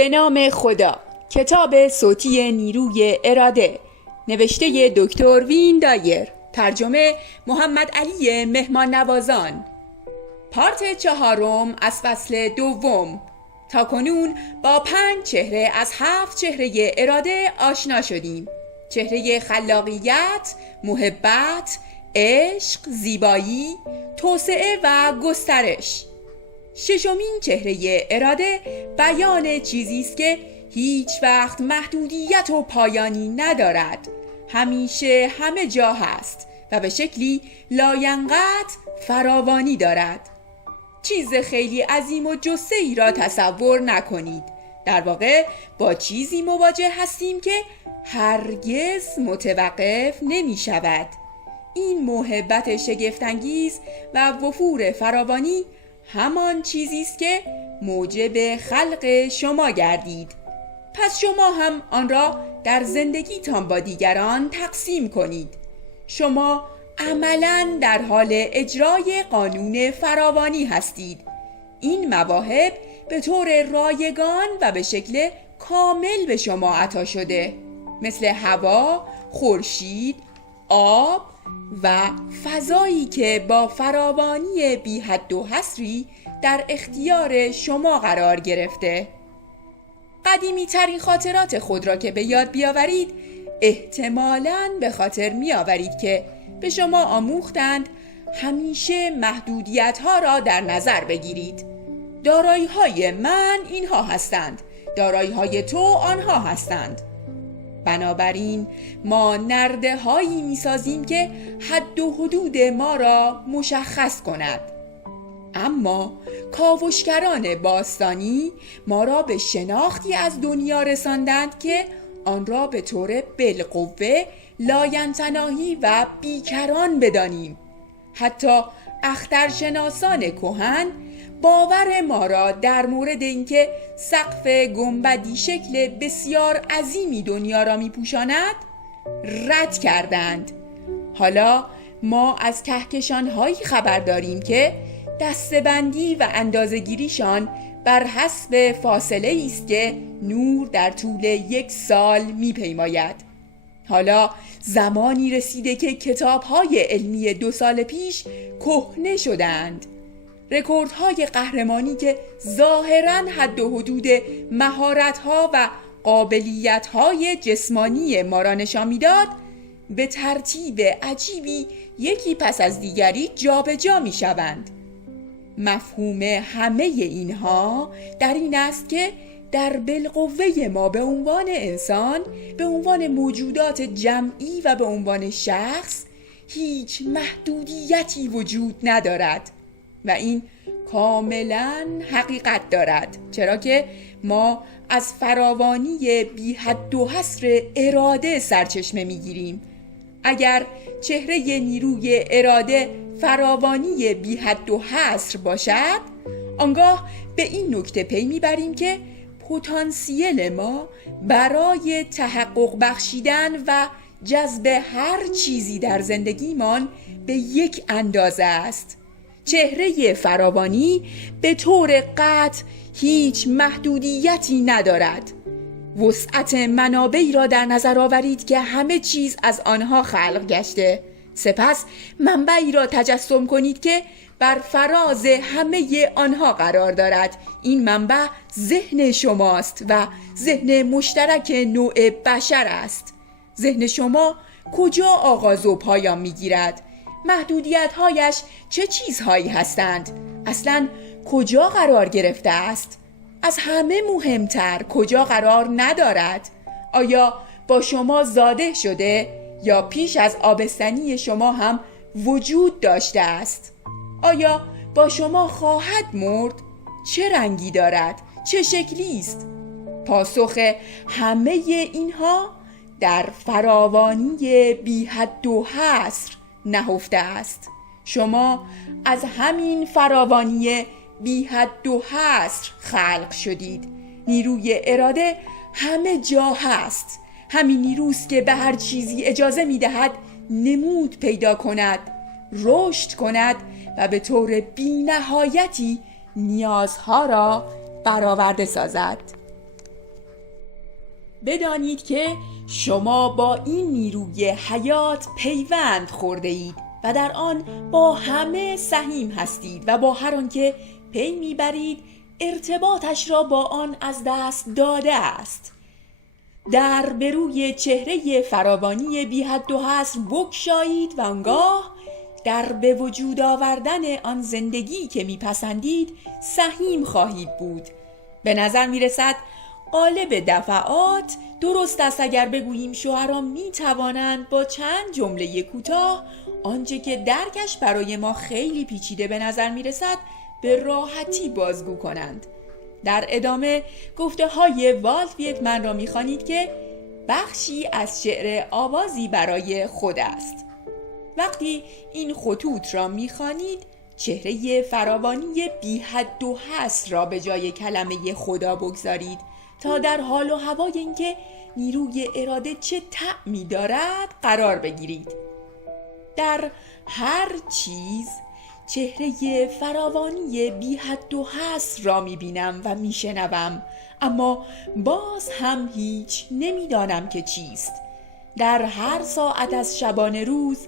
به نام خدا. کتاب صوتی نیروی اراده، نوشته دکتر وین دایر، ترجمه محمد علی مهمان نوازان. پارت 4 از فصل 2. تا کنون با 5 چهره از 7 چهره اراده آشنا شدیم: چهره خلاقیت، محبت، عشق، زیبایی، توسعه و گسترش. 6مین چهره اراده بیان چیزی است که هیچ وقت محدودیت و پایانی ندارد، همیشه همه جا هست و به شکلی لاینقطع فراوانی دارد. چیز خیلی عظیم و جثه‌ای را تصور نکنید. در واقع با چیزی مواجه هستیم که هرگز متوقف نمی شود. این محبت شگفت‌انگیز و وفور فراوانی همان چیزی است که موجب خلق شما گردید. پس شما هم آن را در زندگیتان با دیگران تقسیم کنید. شما عملاً در حال اجرای قانون فراوانی هستید. این مواهب به طور رایگان و به شکل کامل به شما عطا شده، مثل هوا، خورشید، آب و فضایی که با فراوانی بی حد و حصری در اختیار شما قرار گرفته. قدیمی ترین خاطرات خود را که به یاد بیاورید، احتمالاً به خاطر می آورید که به شما آموختند همیشه محدودیت ها را در نظر بگیرید. دارایی های من اینها هستند، دارایی های تو آنها هستند. بنابراین ما نرده هایی می سازیم که حد و حدود ما را مشخص کند. اما کاوشگران باستانی ما را به شناختی از دنیا رساندند که آن را به طور بالقوه لاینتناهی و بیکران بدانیم. حتی اخترشناسان کهن باور ما را در مورد اینکه سقف گنبدی شکل بسیار عظیمی دنیا را میپوشاند رد کردند. حالا ما از کهکشان‌هایی خبر داریم که دسته‌بندی و اندازه‌گیریشان بر حسب فاصله است که نور در طول 1 سال میپیماید. حالا زمانی رسیده که کتاب‌های علمی 2 سال پیش کهنه شدند. رکوردهای قهرمانی که ظاهراً حد و حدود مهارت‌ها و قابلیت‌های جسمانی ما را نشان می‌داد، به ترتیب عجیبی یکی پس از دیگری جابجا می‌شوند. مفهوم همه اینها در این است که در بالقوه ما به عنوان انسان، به عنوان موجودات جمعی و به عنوان شخص هیچ محدودیتی وجود ندارد و این کاملا حقیقت دارد، چرا که ما از فراوانی بی حد و حصر اراده سرچشمه میگیریم. اگر چهره نیروی اراده فراوانی بی حد و حصر باشد، آنگاه به این نکته پی میبریم که پتانسیل ما برای تحقق بخشیدن و جذب هر چیزی در زندگیمان به یک اندازه است. چهره فراوانی به طور قطع هیچ محدودیتی ندارد. وسعت منابعی را در نظر آورید که همه چیز از آنها خلق گشته. سپس منبعی را تجسم کنید که بر فراز همه آنها قرار دارد. این منبع ذهن شماست و ذهن مشترک نوع بشر است. ذهن شما کجا آغاز و پایان میگیرد؟ محدودیت‌هایش چه چیزهایی هستند؟ اصلاً کجا قرار گرفته است؟ از همه مهمتر کجا قرار ندارد؟ آیا با شما زاده شده یا پیش از آبستنی شما هم وجود داشته است؟ آیا با شما خواهد مرد؟ چه رنگی دارد؟ چه شکلی است؟ پاسخ همه اینها در فراوانی بی حد و حصر نهفته است. شما از همین فراوانی بی حد و حصر خلق شدید. نیروی اراده همه جا هست. همین نیروست که به هر چیزی اجازه می‌دهد نمود پیدا کند، رشد کند و به طور بی‌نهایتی نیازها را برآورده سازد. بدانید که شما با این نیروی حیات پیوند خورده اید و در آن با همه سهیم هستید و با هر آنکه پی میبرید ارتباطش را با آن از دست داده است. در به روی چهره فراوانی بی حد و حصر بگشایید و آنگاه در به وجود آوردن آن زندگی که میپسندید سهیم خواهید بود. به نظر میرسد قالب دفعات درست است اگر بگوییم شاعران میتوانند با چند جمله کوتاه آنچه که درکش برای ما خیلی پیچیده به نظر میرسد به راحتی بازگو کنند. در ادامه گفته های والت ویتمن را میخوانید که بخشی از شعر آوازی برای خود است. وقتی این خطوط را میخوانید چهره فراوانی بی حد و حصر را به جای کلمه خدا بگذارید تا در حال و هوای اینکه نیروی اراده چه طعمی دارد قرار بگیرید. در هر چیز چهره فراوانی بی حد و حصر را میبینم و میشنوم، اما باز هم هیچ نمیدانم که چیست. در هر ساعت از شبانه روز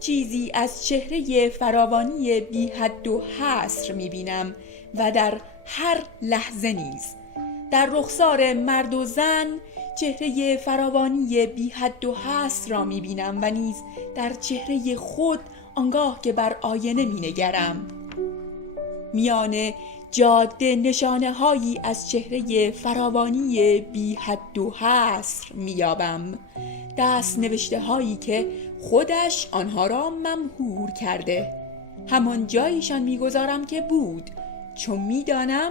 چیزی از چهره فراوانی بی حد و حصر میبینم و در هر لحظه نیز در رخسار مرد و زن چهره فراوانی بی حد و حصر را میبینم و نیز در چهره خود آنگاه که بر آینه مینگرم. میان جاده نشانه هایی از چهره فراوانی بی حد و حصر میابم، دست نوشته هایی که خودش آنها را ممحور کرده. همان جایشان میگذارم که بود، چون میدانم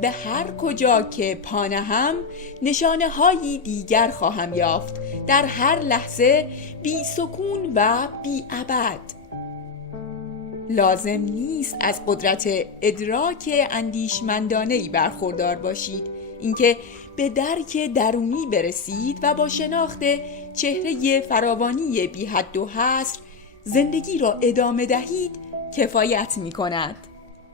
به هر کجا که پا نهم نشانه هایی دیگر خواهم یافت، در هر لحظه بی سکون و بی ابد. لازم نیست از قدرت ادراک اندیشمندانه‌ای برخوردار باشید، اینکه به درک درونی برسید و با شناخت چهره فراوانی بی حد و حصر زندگی را ادامه دهید کفایت می کند.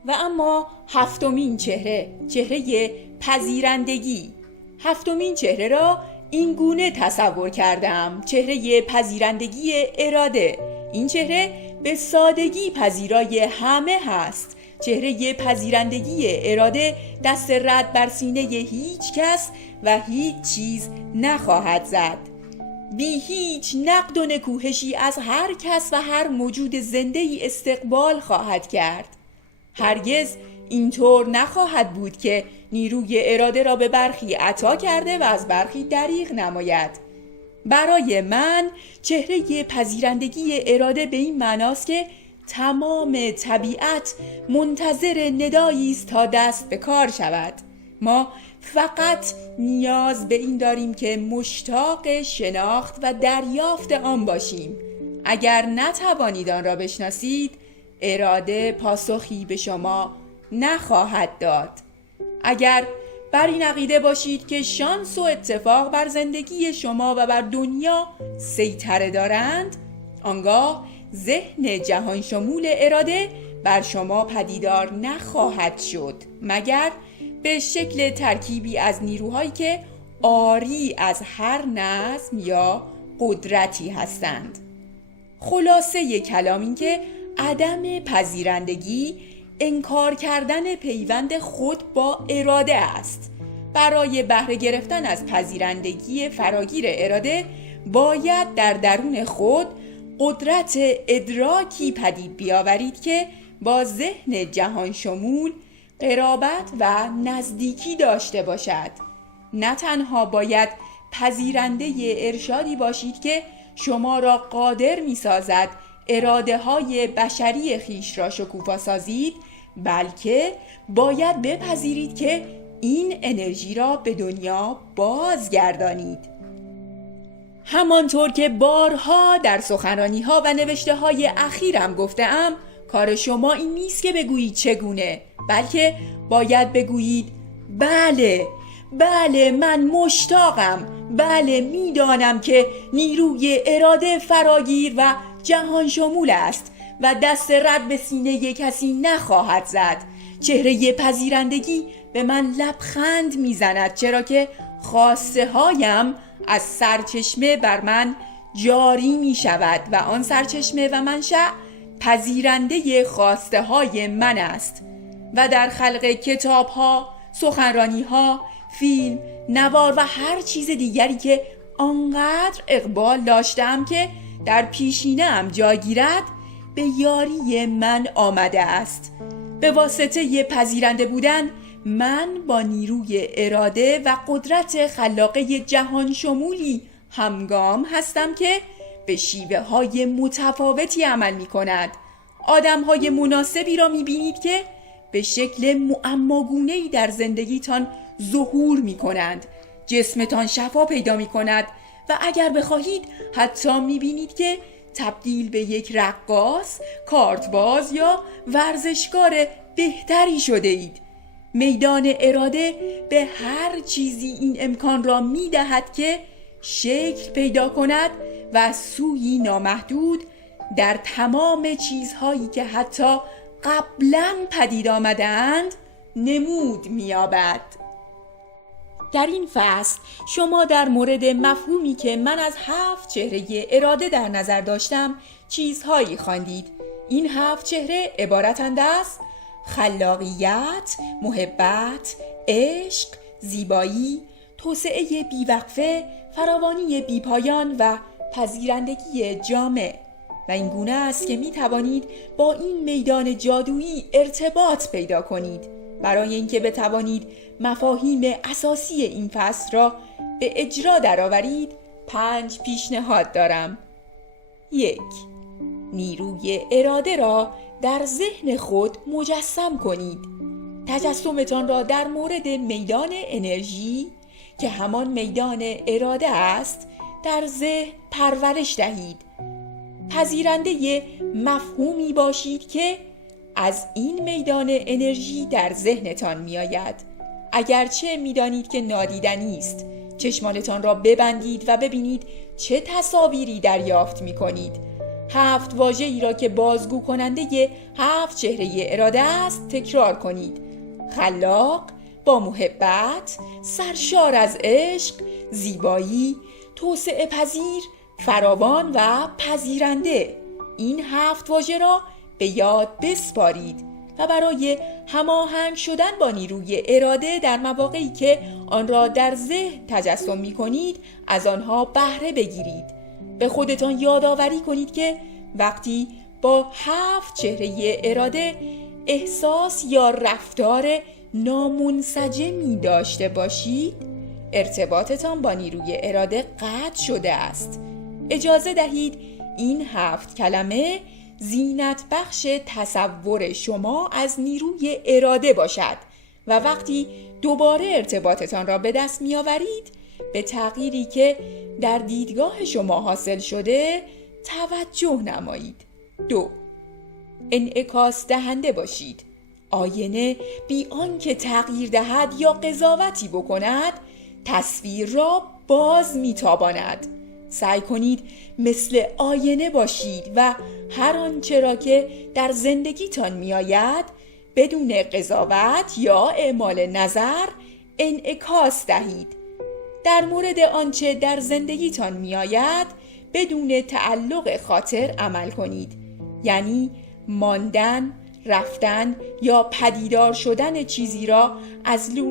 و اما هفتمین چهره پذیرندگی. هفتمین چهره را این گونه تصور کردم: چهره پذیرندگی اراده. این چهره به سادگی پذیرای همه هست. چهره پذیرندگی اراده دست رد بر سینه هیچ کس و هیچ چیز نخواهد زد. بی هیچ نقد و نکوهشی از هر کس و هر موجود زنده‌ای استقبال خواهد کرد. هرگز اینطور نخواهد بود که نیروی اراده را به برخی عطا کرده و از برخی دریغ نماید. برای من چهره پذیرندگی اراده به این معناست که تمام طبیعت منتظر ندایی است تا دست به کار شود. ما فقط نیاز به این داریم که مشتاق شناخت و دریافت آن باشیم. اگر نتوانید آن را بشناسید، اراده پاسخی به شما نخواهد داد. اگر بر این عقیده باشید که شانس و اتفاق بر زندگی شما و بر دنیا سیطره دارند، آنگاه ذهن جهان شمول اراده بر شما پدیدار نخواهد شد، مگر به شکل ترکیبی از نیروهایی که عاری از هر نظم یا قدرتی هستند. خلاصه کلام این که عدم پذیرندگی انکار کردن پیوند خود با اراده است. برای بهره گرفتن از پذیرندگی فراگیر اراده باید در درون خود قدرت ادراکی پدید بیاورید که با ذهن جهان شمول قرابت و نزدیکی داشته باشد. نه تنها باید پذیرنده ارشادی باشید که شما را قادر می سازد اراده های بشری خیش را شکوفا سازید، بلکه باید بپذیرید که این انرژی را به دنیا بازگردانید. همانطور که بارها در سخنرانی ها و نوشته های اخیرم گفتم، کار شما این نیست که بگویید چگونه، بلکه باید بگویید بله من مشتاقم، بله میدانم که نیروی اراده فراگیر و جهان شمول است و دست رد به سینه کسی نخواهد زد. چهره پذیرندگی به من لبخند میزند، چرا که خواسته هایم از سرچشمه بر من جاری می شود و آن سرچشمه و منشأ پذیرنده خواسته های من است و در خلق کتاب ها، سخنرانی ها، فیلم، نوار و هر چیز دیگری که آنقدر اقبال داشتم که در پیشینه‌ام جای گیرد به یاری من آمده است. به واسطه پذیرنده بودن من با نیروی اراده و قدرت خلاقه جهان شمولی همگام هستم که به شیوه های متفاوتی عمل می کند. آدم های مناسبی را می بینید که به شکل معماگونه‌ای در زندگیتان ظهور می کنند. جسمتان شفا پیدا می کند و اگر بخواهید حتی می بینید که تبدیل به یک رقاص، کارتباز یا ورزشکار بهتری شده اید. میدان اراده به هر چیزی این امکان را می دهد که شکل پیدا کند و سویی نامحدود در تمام چیزهایی که حتی قبلا پدید آمدند نمود می‌یابد. در این فصل شما در مورد مفهومی که من از 7 چهره اراده در نظر داشتم چیزهایی خواندید. این 7 چهره عبارتند از خلاقیت، محبت، عشق، زیبایی، توسعه بیوقفه، فراوانی بیپایان و پذیرندگی جامع. و این گونه است که می توانید با این میدان جادویی ارتباط پیدا کنید. برای اینکه بتوانید مفاهیم اساسی این فصل را به اجرا درآورید 5 پیشنهاد دارم. 1. نیروی اراده را در ذهن خود مجسم کنید. تجسمتان را در مورد میدان انرژی که همان میدان اراده است در ذهن پرورش دهید. پذیرنده مفهومی باشید که از این میدان انرژی در ذهنتان می آید. اگرچه می دانید که نادیدنی است، چشمانتان را ببندید و ببینید چه تصاویری دریافت می کنید. 7 واژه‌ای را که بازگو کننده 7 چهره اراده است تکرار کنید. خلاق، با محبت، سرشار از عشق، زیبایی، توسعه پذیر، فراوان و پذیرنده. این 7 واژه را به یاد بسپارید و برای هماهنگ شدن با نیروی اراده در مواقعی که آن را در ذهن تجسم می کنید از آنها بهره بگیرید. به خودتان یادآوری کنید که وقتی با 7 چهره اراده احساس یا رفتار نامنسجمی داشته باشید ارتباطتان با نیروی اراده قطع شده است. اجازه دهید این 7 کلمه زینت بخش تصور شما از نیروی اراده باشد و وقتی دوباره ارتباطتان را به دست می آورید به تغییری که در دیدگاه شما حاصل شده توجه نمایید. 2. انعکاس دهنده باشید. آینه بی آنکه تغییر دهد یا قضاوتی بکند تصویر را باز میتاباند. سعی کنید مثل آینه باشید و هر آنچه را که در زندگیتان میآید بدون قضاوت یا اعمال نظر انعکاس دهید. در مورد آنچه در زندگیتان میآید بدون تعلق خاطر عمل کنید. یعنی ماندن، رفتن یا پدیدار شدن چیزی را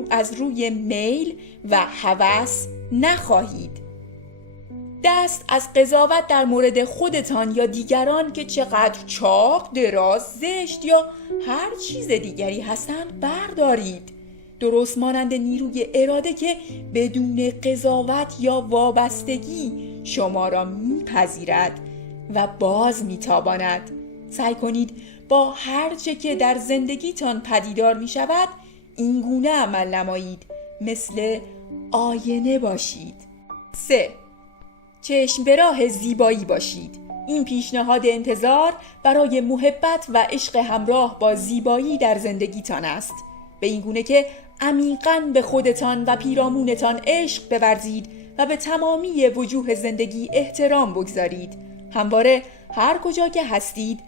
از روی میل و هوس نخواهید. دست از قضاوت در مورد خودتان یا دیگران که چقدر چاق، دراز، زشت یا هر چیز دیگری هستند بردارید. درست مانند نیروی اراده که بدون قضاوت یا وابستگی شما را میپذیرد و باز میتاباند. سعی کنید با هر چه که در زندگیتان پدیدار می شود این گونه عمل نمایید. مثل آینه باشید. 3. چشم به راه زیبایی باشید. این پیشنهاد انتظار برای محبت و عشق همراه با زیبایی در زندگیتان است. به این گونه که عمیقاً به خودتان و پیرامونتان عشق بورزید و به تمامی وجوه زندگی احترام بگذارید. همواره هر کجا که هستید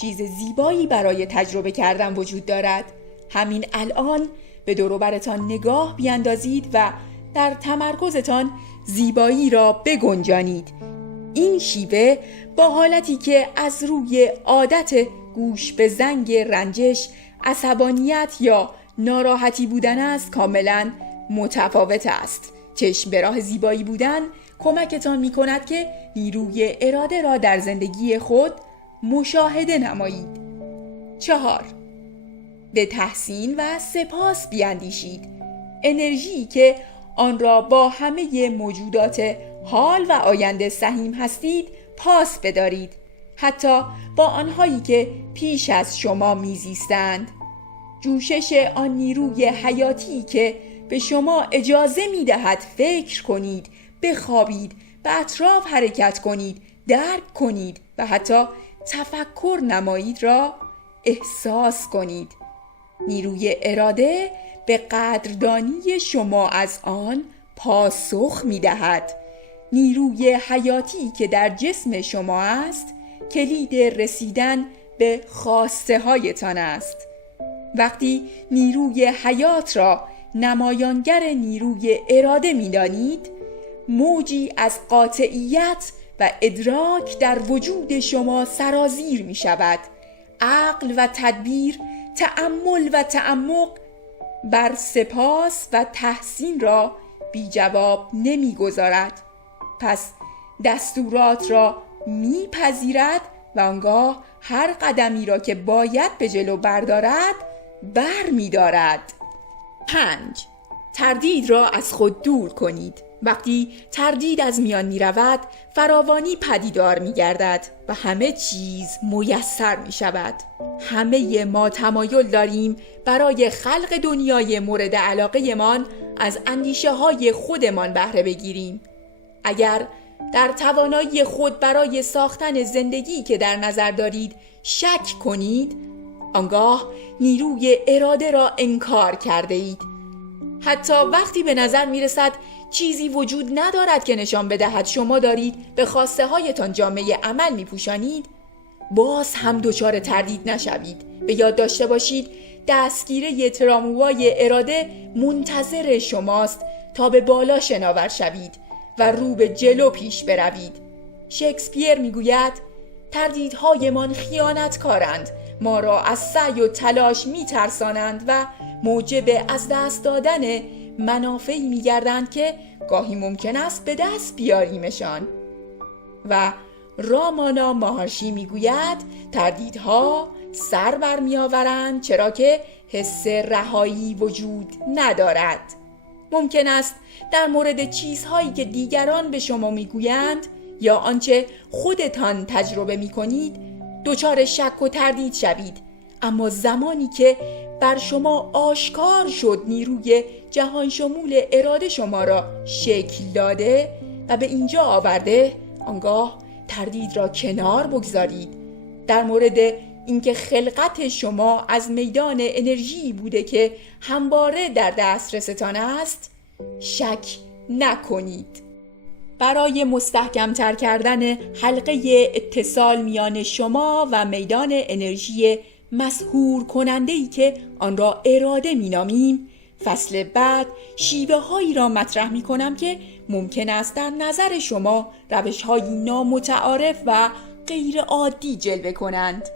چیز زیبایی برای تجربه کردن وجود دارد. همین الان به دور و برتان نگاه بیاندازید و در تمرکزتان زیبایی را بگنجانید. این شیوه با حالتی که از روی عادت گوش به زنگ رنجش، عصبانیت یا ناراحتی بودن است کاملا متفاوت است. چشم به راه زیبایی بودن کمکتان می کند که نیروی اراده را در زندگی خود مشاهده نمایید. 4. به تحسین و سپاس بیاندیشید. انرژی که آن را با همه موجودات حال و آینده سهیم هستید پاس بدارید، حتی با آنهایی که پیش از شما میزیستند. جوشش آن نیروی حیاتی که به شما اجازه میدهد فکر کنید، بخوابید، به اطراف حرکت کنید، درک کنید و حتی تفکر نمایید را احساس کنید. نیروی اراده به قدردانی شما از آن پاسخ می‌دهد. نیروی حیاتی که در جسم شما است کلید رسیدن به خواسته هایتان است. وقتی نیروی حیات را نمایانگر نیروی اراده می‌دانید، موجی از قاطعیت و ادراک در وجود شما سرازیر می شود. عقل و تدبیر، تأمل و تعمق بر سپاس و تحسین را بی جواب نمی گذارد. پس دستورات را می پذیرد و آنگاه هر قدمی را که باید به جلو بردارد بر می دارد. 5. تردید را از خود دور کنید. وقتی تردید از میان می رود، فراوانی پدیدار می گردد و همه چیز میسر می شود. همه ما تمایل داریم برای خلق دنیای مورد علاقه من از اندیشه های خودمان بهره بگیریم. اگر در توانایی خود برای ساختن زندگی که در نظر دارید شک کنید، آنگاه نیروی اراده را انکار کرده اید. حتی وقتی به نظر می رسد چیزی وجود ندارد که نشان بدهد شما دارید به خواسته هایتان جامه عمل می پوشانید، باز هم دچار تردید نشوید. به یاد داشته باشید دستگیره تراموای اراده منتظر شماست تا به بالا شناور شوید و رو به جلو پیش بروید. شکسپیر می گوید تردیدهایمان خیانتکارند، ما را از سعی و تلاش می ترسانند و موجب از دست دادن منافعی می گردند که گاهی ممکن است به دست بیاریمشان. و رامانا ماهارشی می گوید تردیدها سر بر می آورند چرا که حس رهایی وجود ندارد. ممکن است در مورد چیزهایی که دیگران به شما می گویند یا آنچه خودتان تجربه می کنید دچار شک و تردید شوید، اما زمانی که بر شما آشکار شد نیروی جهان شمول اراده شما را شکل داده و به اینجا آورده، آنگاه تردید را کنار بگذارید. در مورد اینکه خلقت شما از میدان انرژی بوده که همواره در دسترستان است شک نکنید. برای مستحکم‌تر کردن حلقه اتصال میان شما و میدان انرژی مسحور کننده‌ای که آن را اراده می‌نامیم، فصل بعد شیوه هایی را مطرح می‌کنم که ممکن است در نظر شما روش‌هایی نامتعارف و غیر عادی جلوه کنند.